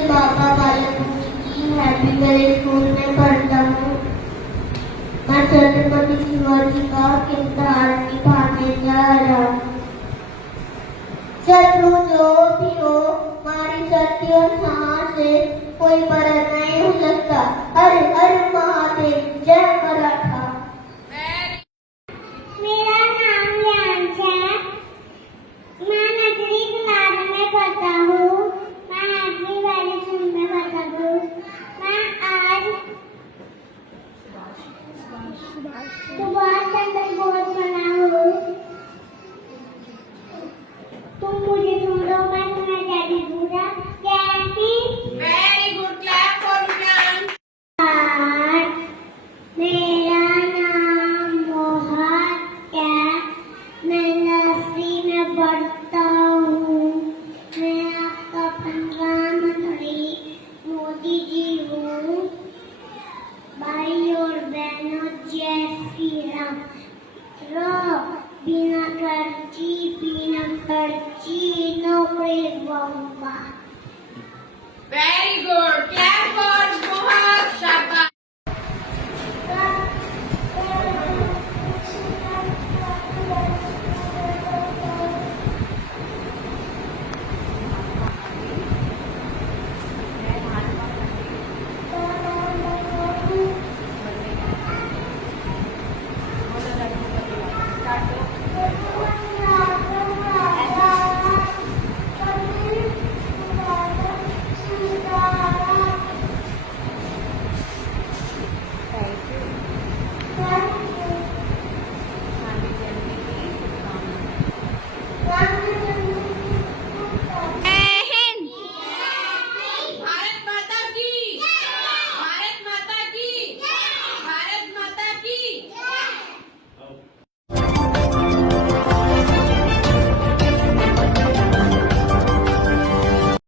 पूज्य बाबा बालक की हैप्पी गले स्कूल में पढ़ता हूँ। मैं छत्रपति शिवाजी का किरदार निभाने जा रहा हूँ। शत्रु जो भी हो, हमारी शक्ति और साहस से कोई फर्क नहीं हो सकता। हर हर महादेव, जय मराठा। मेरा नाम यांश है। मैं नर्सरी क्लास में पढ़ता हूँ। मैं हैप्पी गले स्कूल में पढ़ता हूँ। मैं आज सुभाष चंद्र बोस बना हूँ। तुम मुझे सुनो, मैं तुम्हें जल्दी पूरा कैसी। Very good. Clap for Vivian. मेरा नाम मोहन है। मैं नर्सरी में पढ़ता हूँ। मैं आपका प्रधानमंत्री मोदी जी हूँ। भाई और बहनों, जय श्री राम। बिना खर्ची नौकरी बम्बा। Very